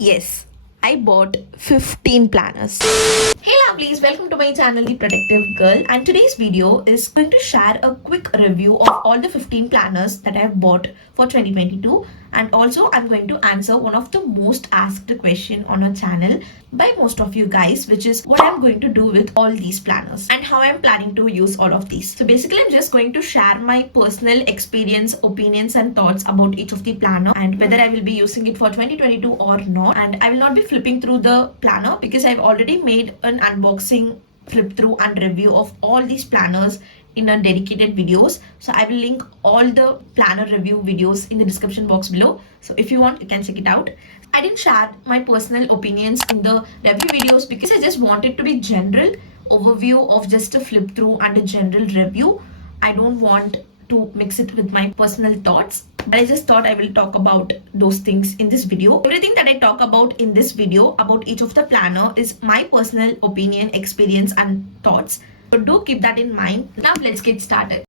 Yes, I bought 15 planners. Hey lovelies, welcome to my channel The Protective Girl, and today's video is going to share a quick review of all the 15 planners that I have bought for 2022, and also I'm going to answer one of the most asked question on our channel by most of you guys, which is what I'm going to do with all these planners and how I'm planning to use all of these. So basically I'm just going to share my personal experience, opinions and thoughts about each of the planner and whether I will be using it for 2022 or not. And I will not be flipping through the planner because I've already made an unboxing, flip through and review of all these planners in a dedicated videos. So I will link all the planner review videos in the description box below. So if you want, you can check it out. I didn't share my personal opinions in the review videos because I just wanted to be general overview of just a flip through and a general review. I don't want to mix it with my personal thoughts, but I just thought I will talk about those things in this video. Everything that I talk about in this video about each of the planner is my personal opinion, experience and thoughts. So do keep that in mind. Now let's get started.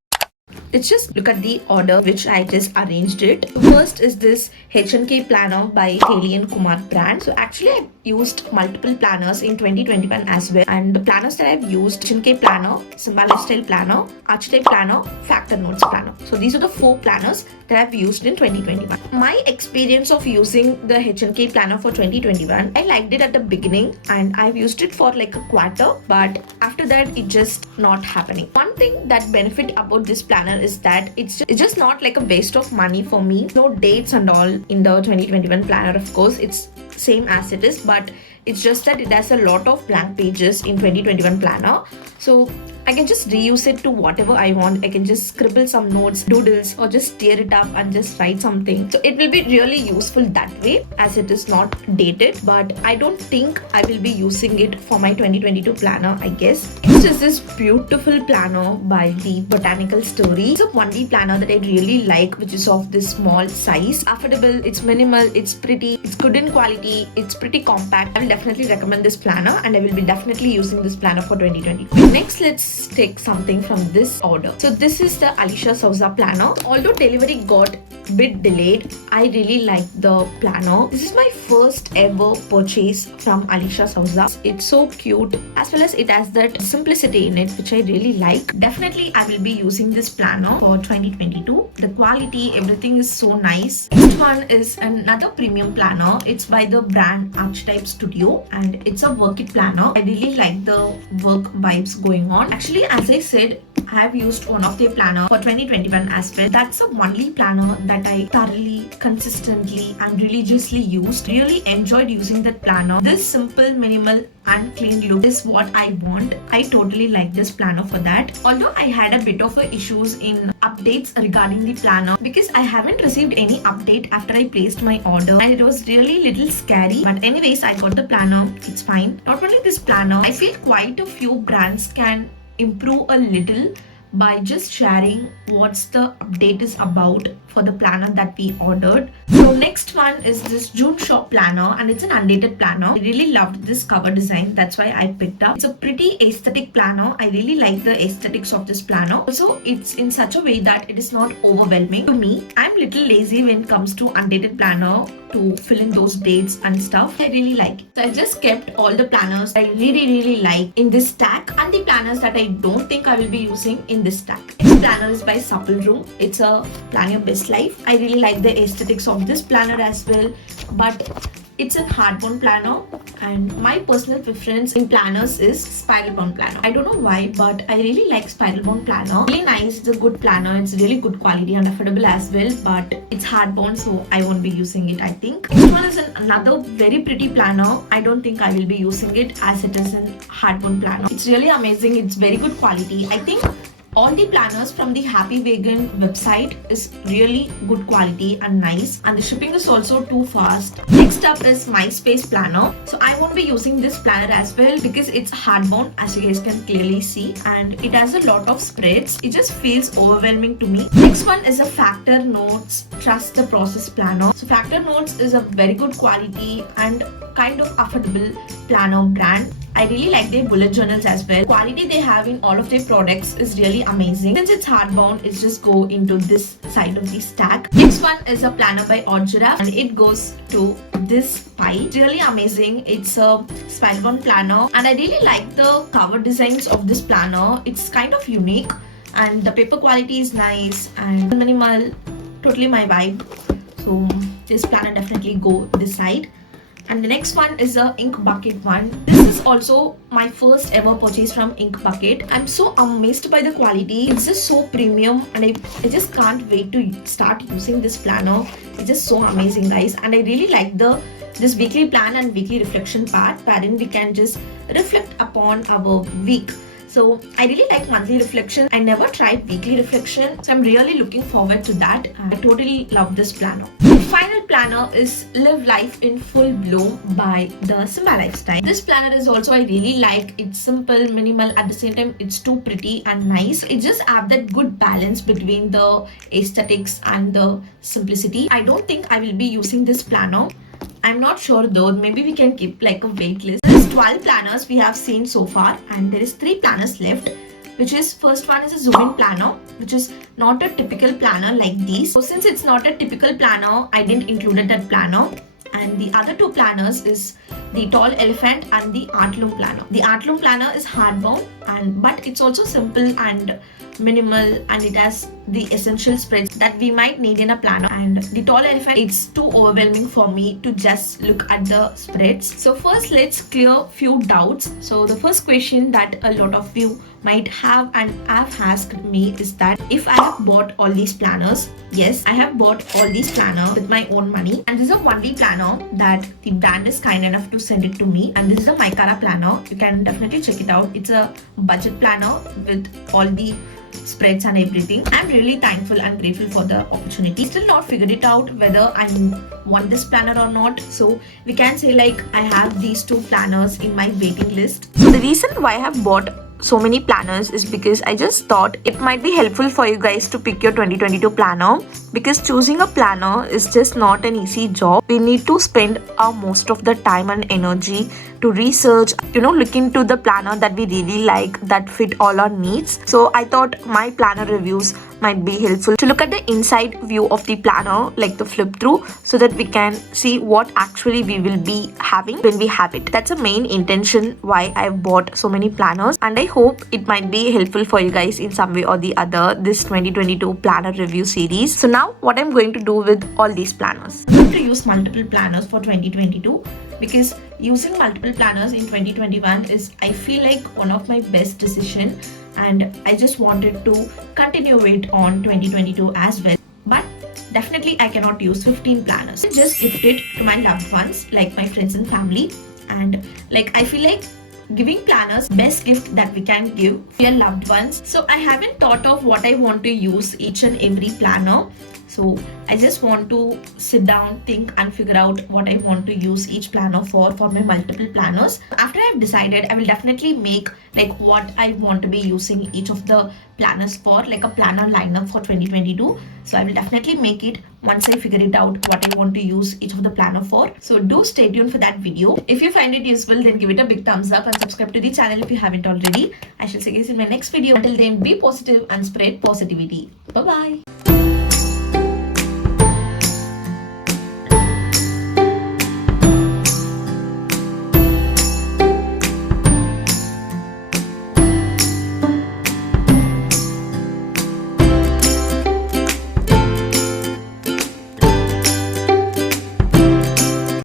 Let's just look at the order which I just arranged it. First is this H&K Planner by Haley and Kumar brand. So actually I've used multiple planners in 2021 as well. And the planners that I've used, H&K Planner, Simbaa Lifestyle Planner, Artchetype Planner, Factor Notes Planner. So these are the 4 planners that I've used in 2021. My experience of using the H&K Planner for 2021, I liked it at the beginning and I've used it for like a quarter, but after that it just not happening. One thing that benefit about this planner is that it's just not like a waste of money for me. No dates and all in the 2021 planner, of course it's same as it is, but it's just that it has a lot of blank pages in 2021 planner, so I can just reuse it to whatever I want. I can just scribble some notes, doodles, or just tear it up and just write something. So it will be really useful that way as it is not dated, but I don't think I will be using it for my 2022 planner, I guess. Next is this beautiful planner by the Botanical story. It's a 1D planner that I really like, which is of this small size. Affordable, it's minimal, it's pretty, it's good in quality, it's pretty compact. I will definitely recommend this planner and I will be definitely using this planner for 2022. Next, let's take something from this order. So this is the Alicia Souza planner. Although delivery got a bit delayed, I really like the planner. This is my first ever purchase from Alicia Souza. It's so cute, as well as it has that simplicity in it, which I really like. Definitely I will be using this planner for 2022. The quality, everything is so nice. Next one is another premium planner. It's by the brand Artchetype Studio and it's a work it planner. I really like the work vibes going on. Actually, as I said, I have used one of their planner for 2021 as well. That's a only planner that I thoroughly, consistently and religiously used. Really enjoyed using that planner. This simple, minimal and clean look is what I want. I totally like this planner for that. Although I had a bit of issues in updates regarding the planner because I haven't received any update after I placed my order and it was really little scary. But anyways, I got the planner. It's fine. Not only this planner, I feel quite a few brands can improve a little by just sharing what's the update is about for the planner that we ordered. So next one is this June shop planner and it's an undated planner. I really loved this cover design, that's why I picked up. It's a pretty aesthetic planner. I really like the aesthetics of this planner. Also, it's in such a way that it is not overwhelming. To me, I'm little lazy when it comes to undated planner to fill in those dates and stuff. I really like it. So I just kept all the planners I really like in this stack and the planners that I don't think I will be using in this stack. This planner is by Supple. It's a Plan Your Best Life. I really like the aesthetics of this planner as well, but it's a hardbound planner and my personal preference in planners is spiral bound planner. I don't know why, but I really like spiral bound planner. Really nice, it's a good planner, it's really good quality and affordable as well, but it's hardbound, so I won't be using it, I think. Next one is another very pretty planner. I don't think I will be using it as it is an hardbound planner. It's really amazing, it's very good quality. I think all the planners from the Happy Wagon website is really good quality and nice, and the shipping is also too fast. Next up is My Space planner. So I won't be using this planner as well because it's hardbound, as you guys can clearly see, and it has a lot of spreads. It just feels overwhelming to me. Next one is a Factor Notes Trust the Process planner. So Factor Notes is a very good quality and kind of affordable planner brand. I really like their bullet journals as well. Quality they have in all of their products is really amazing. Since it's hardbound, it's just go into this side of the stack. Next one is a planner by Giraffe, and it goes to this pile. Really amazing. It's a spellbound planner, and I really like the cover designs of this planner. It's kind of unique, and the paper quality is nice and minimal. Totally my vibe. So this planner definitely go this side. And the next one is a ink bucket one. This is also my first ever purchase from ink bucket. I'm so amazed by the quality. It's just so premium, and I just can't wait to start using this planner. It's just so amazing, guys. And I really like this weekly plan and weekly reflection part, wherein we can just reflect upon our week. So I really like monthly reflection. I never tried weekly reflection, so I'm really looking forward to that. I totally love this planner. The final planner is Live Life in Full Bloom by the Simbaa Lifestyle. This planner is also I really like. It's simple, minimal, at the same time it's too pretty and nice. It just have that good balance between the aesthetics and the simplicity. I don't think I will be using this planner. I'm not sure though, maybe we can keep like a wait list. There's 12 planners we have seen so far, and there is 3 planners left, which is first one is a Zoomin planner, which is not a typical planner like these. So since it's not a typical planner, I didn't include that planner. And the other 2 planners is the Tall Elephant and the Loom planner. The Loom planner is hardbound, but it's also simple and minimal, and it has the essential spreads that we might need in a planner. And the Tall Elephant, it's too overwhelming for me to just look at the spreads. So first let's clear few doubts. So the first question that a lot of you might have and have asked me is that if I have bought all these planners. Yes, I have bought all these planners with my own money, and this is a 1D planner that the brand is kind enough to send it to me. And this is a Mycara planner. You can definitely check it out. It's a budget planner with all the spreads and everything. I'm really thankful and grateful for the opportunity. Still not figured it out whether I want this planner or not. So we can say like I have these 2 planners in my waiting list. So the reason why I have bought so many planners is because I just thought it might be helpful for you guys to pick your 2022 planner, because choosing a planner is just not an easy job. We need to spend most of the time and energy to research, look into the planner that we really like, that fit all our needs. So I thought my planner reviews might be helpful to look at the inside view of the planner, like the flip through, so that we can see what actually we will be having when we have it. That's the main intention why I've bought so many planners, and I hope it might be helpful for you guys in some way or the other, this 2022 planner review series. So now what I'm going to do with all these planners, I'm going to use multiple planners for 2022, because using multiple planners in 2021 is, I feel like, one of my best decision, and I just wanted to continue it on 2022 as well. But definitely I cannot use 15 planners. I just gift it to my loved ones, like my friends and family, and like I feel like giving planners best gift that we can give for your loved ones. So I haven't thought of what I want to use each and every planner. So I just want to sit down, think and figure out what I want to use each planner for my multiple planners. After I've decided, I will definitely make like what I want to be using each of the planners for, like a planner lineup for 2022. So I will definitely make it once I figure it out what I want to use each of the planner for. So do stay tuned for that video. If you find it useful, then give it a big thumbs up and subscribe to the channel if you haven't already. I shall see you guys in my next video. Until then, be positive and spread positivity. Bye bye.